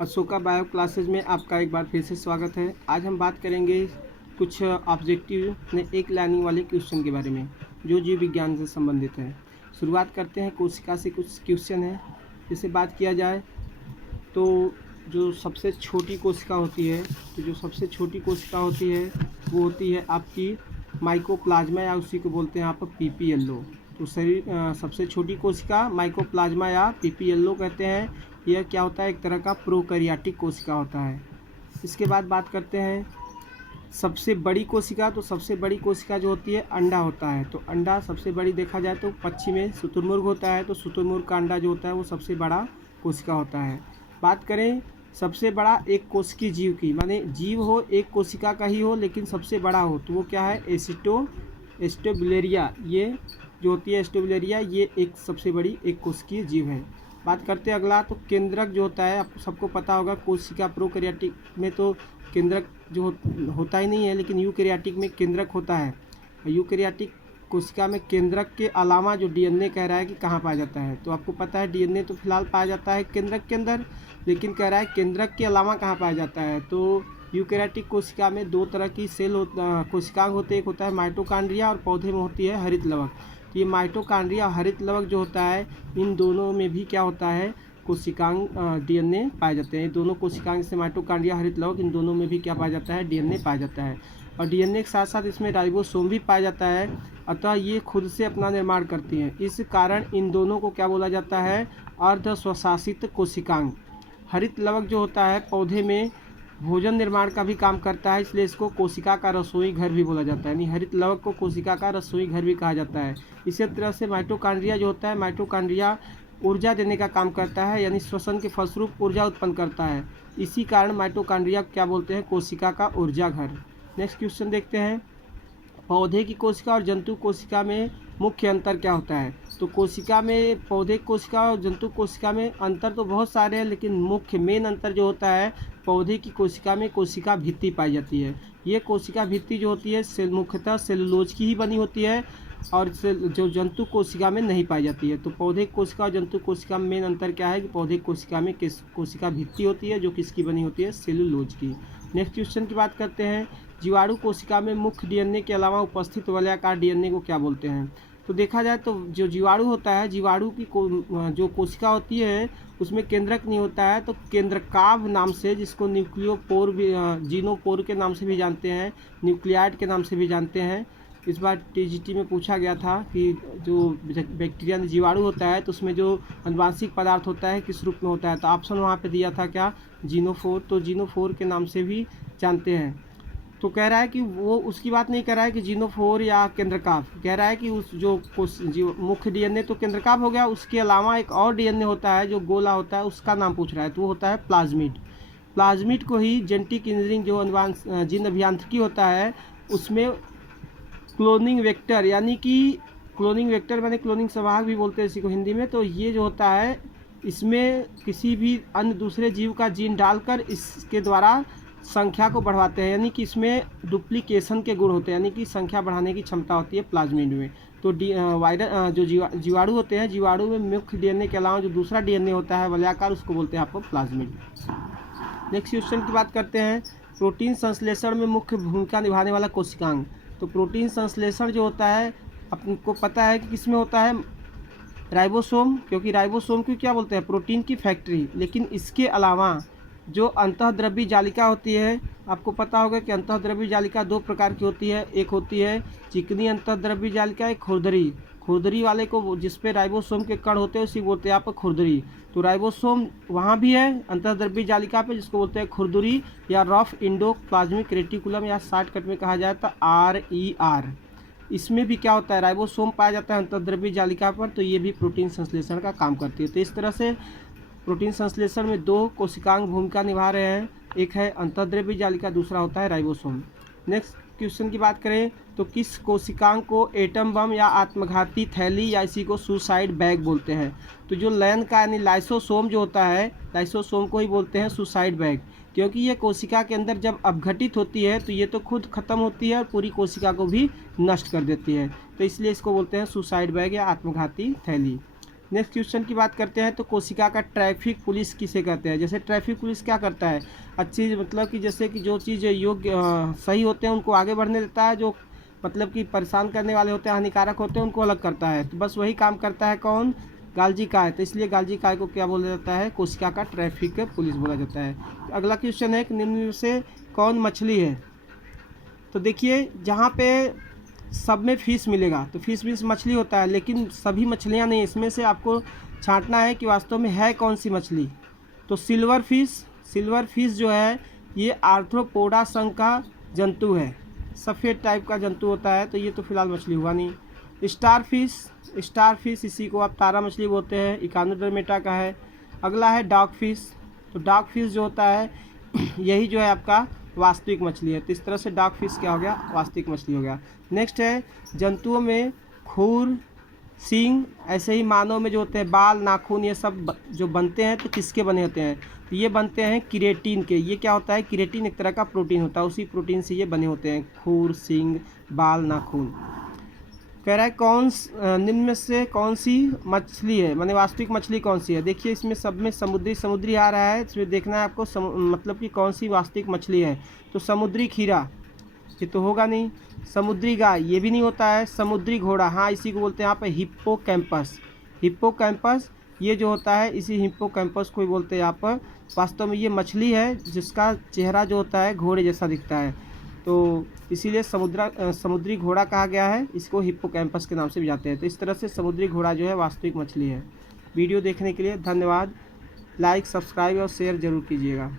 Ashoka bio classes में आपका एक बार फिर से स्वागत है। आज हम बात करेंगे कुछ ऑब्जेक्टिव ने एक लाइनिंग वाले क्वेश्चन के बारे में जो जीव विज्ञान से संबंधित है। शुरुआत करते हैं कोशिका से। कुछ क्वेश्चन है जिसे बात किया जाए तो जो सबसे छोटी कोशिका होती है वो होती है आपकी माइकोप्लाज्मा या उसी को बोलते हैं आप पीपीएलओ। तो शरीर सबसे छोटी कोशिका माइकोप्लाज्मा या पीपीएलओ कहते हैं। यह क्या होता है, एक तरह का प्रोकैरियोटिक कोशिका होता है। इसके बाद बात करते हैं सबसे बड़ी कोशिका। तो सबसे बड़ी कोशिका जो होती है अंडा होता है। तो अंडा सबसे बड़ी देखा जाए तो पक्षी में शुतुरमुर्ग होता है। तो शुतुरमुर्ग का अंडा जो होता है वो सबसे बड़ा कोशिका होता है। बात करें सबसे बड़ा एक कोशिकीय जीव की, माने जीव हो एक कोशिका का ही हो लेकिन सबसे बड़ा हो, तो वो क्या है, एस्टोब्यूलेरिया। ये जो होती है एस्टोब्यूलेरिया, ये एक सबसे बड़ी एक कोशिकीय जीव है। बात करते हैं अगला। तो केंद्रक जो होता है आपको सबको पता होगा, कोशिका प्रोकैरियोटिक में तो केंद्रक जो होता ही नहीं है, लेकिन यूकैरियोटिक में केंद्रक होता है। यूकैरियोटिक कोशिका में केंद्रक के अलावा जो डीएनए कह रहा है कि कहाँ पाया जाता है, तो आपको पता है डीएनए तो फिलहाल पाया जाता है केंद्रक के अंदर, लेकिन कह रहा है केंद्रक के अलावा कहाँ पाया जाता है। तो यूकैरियोटिक कोशिका में दो तरह की कोशिकांग होते हैं। एक होता है माइटोकॉन्ड्रिया और पौधे में होती है हरित लवक। तो ये माइटोकॉन्ड्रिया और हरित लवक जो होता है, इन दोनों में भी क्या होता है, कोशिकांग डीएनए पाए जाते हैं। दोनों कोशिकांग से माइटोकॉन्ड्रिया हरित लवक, इन दोनों में भी क्या पाया जाता है, डीएनए पाया जाता है। और डीएनए के साथ साथ इसमें राइबोसोम भी पाया जाता है। अतः ये खुद से अपना निर्माण करती हैं। इस कारण इन दोनों को क्या बोला जाता है, अर्ध स्वशासित कोशिकांग। हरित लवक जो होता है पौधे में भोजन निर्माण का भी काम करता है, इसलिए इसको कोशिका का रसोई घर भी बोला जाता है। यानी हरित लवक को कोशिका का रसोई घर भी कहा जाता है। इसी तरह से माइटोकॉन्ड्रिया जो होता है, माइटोकॉन्ड्रिया ऊर्जा देने का काम करता है, यानी श्वसन के फलस्वरूप ऊर्जा उत्पन्न करता है। इसी कारण माइटोकॉन्ड्रिया क्या बोलते हैं, कोशिका का ऊर्जा घर। नेक्स्ट क्वेश्चन देखते हैं, पौधे की कोशिका और जंतु कोशिका में मुख्य अंतर क्या होता है। तो कोशिका में, पौधे कोशिका और जंतु कोशिका में अंतर तो बहुत सारे हैं, लेकिन मुख्य मेन अंतर जो होता है, पौधे की कोशिका में कोशिका भित्ति पाई जाती है। ये कोशिका भित्ति जो होती है मुख्यतः सेलुलोज की ही बनी होती है और जो जंतु कोशिका में नहीं पाई जाती है। तो पौधे कोशिका और जंतु कोशिका में मेन अंतर क्या है कि पौधे कोशिका में कोशिका भित्ति होती है जो किसकी बनी होती है, सेलुलोज की। नेक्स्ट क्वेश्चन की बात करते हैं, जीवाणु कोशिका में मुख्य डीएनए के अलावा उपस्थित वलयाकार डीएनए को क्या बोलते हैं। तो देखा जाए तो जो जीवाणु होता है, जीवाणु की जो कोशिका होती है उसमें केंद्रक नहीं होता है, तो केंद्रकाभ नाम से, जिसको न्यूक्लियोपोर भी, जीनोपोर के नाम से भी जानते हैं, न्यूक्लियाइड के नाम से भी जानते हैं। इस बार टीजीटी में पूछा गया था कि जो बैक्टीरिया जीवाणु होता है तो उसमें जो अनुवांशिक पदार्थ होता है किस रूप में होता है, तो ऑप्शन वहाँ पे दिया था क्या, जीनोफोर। तो जीनोफोर के नाम से भी जानते हैं। तो कह रहा है कि वो उसकी बात नहीं कर रहा है कि जीनोफोर या केंद्रकाभ, कह रहा है कि उस जो मुख्य डीएनए तो केंद्रकाभ हो गया, उसके अलावा एक और डीएनए होता है जो गोला होता है, उसका नाम पूछ रहा है। तो वो होता है प्लाज्मिड। प्लाज्मिड को ही जेनेटिक इंजीनियरिंग जो जीन अभियांत्रिकी होता है उसमें क्लोनिंग वेक्टर, यानी कि क्लोनिंग वेक्टर माने क्लोनिंग संवाहक भी बोलते हैं इसी को हिंदी में। तो ये जो होता है इसमें किसी भी अन्य दूसरे जीव का जीन डालकर इसके द्वारा संख्या को बढ़वाते हैं, यानी कि इसमें डुप्लीकेशन के गुण होते हैं, यानी कि संख्या बढ़ाने की क्षमता होती है प्लाज्मिड में। तो जो जीवाणु होते हैं, जीवाणु में मुख्य डीएनए के अलावा जो दूसरा डीएनए होता है वलयाकार, उसको बोलते हैं आपको प्लाज्मिड। नेक्स्ट क्वेश्चन की बात करते हैं, प्रोटीन संश्लेषण में मुख्य भूमिका निभाने वाला कोशिकांग। तो प्रोटीन संश्लेषण जो होता है आपको पता है कि किसमें होता है, राइबोसोम, क्योंकि राइबोसोम को क्या बोलते हैं, प्रोटीन की फैक्ट्री। लेकिन इसके अलावा जो अंतःद्रव्य जालिका होती है, आपको पता होगा कि अंतःद्रव्य जालिका दो प्रकार की होती है, एक होती है चिकनी अंतःद्रव्य जालिका, एक खुरदरी। खुरदरी वाले को, जिसपे राइबोसोम के कण होते हैं, उसी बोलते हैं आप खुरदरी। तो राइबोसोम वहाँ भी है अंतःद्रव्य जालिका पे, जिसको बोलते हैं खुरदरी या रफ इंडोप्लाज्मिक रेटिकुलम, या शॉर्टकट में कहा जाए तो RER। इसमें भी क्या होता है, राइबोसोम पाया जाता है अंतःद्रव्य जालिका पर, तो ये भी प्रोटीन संश्लेषण का काम करती है। तो इस तरह से प्रोटीन संश्लेषण में दो कोशिकांग भूमिका निभा रहे हैं, एक है अंतःद्रव्य जालिका, दूसरा होता है राइबोसोम। नेक्स्ट क्वेश्चन की बात करें तो किस कोशिकांग को एटम बम या आत्मघाती थैली या इसी को सुसाइड बैग बोलते हैं। तो जो लैन का यानी लाइसोसोम जो होता है, लाइसोसोम को ही बोलते हैं सुसाइड बैग, क्योंकि ये कोशिका के अंदर जब अपघटित होती है तो ये तो खुद खत्म होती है और पूरी कोशिका को भी नष्ट कर देती है, तो इसलिए इसको बोलते हैं सुसाइड बैग या आत्मघाती थैली। नेक्स्ट क्वेश्चन की बात करते हैं तो कोशिका का ट्रैफिक पुलिस किसे कहते हैं। जैसे ट्रैफिक पुलिस क्या करता है, अच्छी मतलब कि जैसे कि जो चीज़ योग्य सही होते हैं उनको आगे बढ़ने देता है, जो मतलब कि परेशान करने वाले होते हैं, हानिकारक होते हैं, उनको अलग करता है। तो बस वही काम करता है कौन, गाल्जी काय। तो इसलिए गाल्जी काय को क्या बोला जाता है, कोशिका का ट्रैफिक पुलिस बोला जाता है। अगला क्वेश्चन है कि निम्न में से कौन मछली है। तो देखिए जहाँ पे सब में फ़िश मिलेगा तो फ़िश मछली होता है, लेकिन सभी मछलियाँ नहीं, इसमें से आपको छांटना है कि वास्तव में है कौन सी मछली। तो सिल्वर फिश जो है ये आर्थ्रोपोडा संघ का जंतु है, सफ़ेद टाइप का जंतु होता है, तो ये तो फिलहाल मछली हुआ नहीं। स्टार फिश इसी को आप तारा मछली बोलते हैं, इकानोडर्मेटा का है। अगला है डॉग फिश। तो डॉग फिश जो होता है यही जो है आपका वास्तविक मछली है। तो इस तरह से डॉग फिश क्या हो गया, वास्तविक मछली हो गया। नेक्स्ट है जंतुओं में खुर, सींग, ऐसे ही मानव में जो होते हैं बाल, नाखून, ये सब जो बनते हैं तो किसके बने होते हैं, तो ये बनते हैं केराटिन के। ये क्या होता है, केराटिन एक तरह का प्रोटीन होता है, उसी प्रोटीन से ये बने होते हैं, खुर, सींग, बाल, नाखून। कह रहा है निम्न में से कौन सी मछली है, माने वास्तविक मछली कौन सी है। देखिए इसमें सब में समुद्री आ रहा है, इसमें देखना है आपको मतलब कि कौन सी वास्तविक मछली है। तो समुद्री खीरा ये तो होगा नहीं, समुद्री गाय ये भी नहीं होता है, समुद्री घोड़ा हाँ इसी को बोलते हैं यहाँ पे हिप्पोकैम्पस ये जो होता है इसी हिप्पोकैम्पस को ही बोलते हैं यहाँ पर। वास्तव में ये मछली है जिसका चेहरा जो होता है घोड़े जैसा दिखता है, तो इसीलिए समुद्री घोड़ा कहा गया है, इसको हिप्पोकैम्पस के नाम से भी जाते हैं। तो इस तरह से समुद्री घोड़ा जो है वास्तविक मछली है। वीडियो देखने के लिए धन्यवाद। लाइक, सब्सक्राइब और शेयर जरूर कीजिएगा।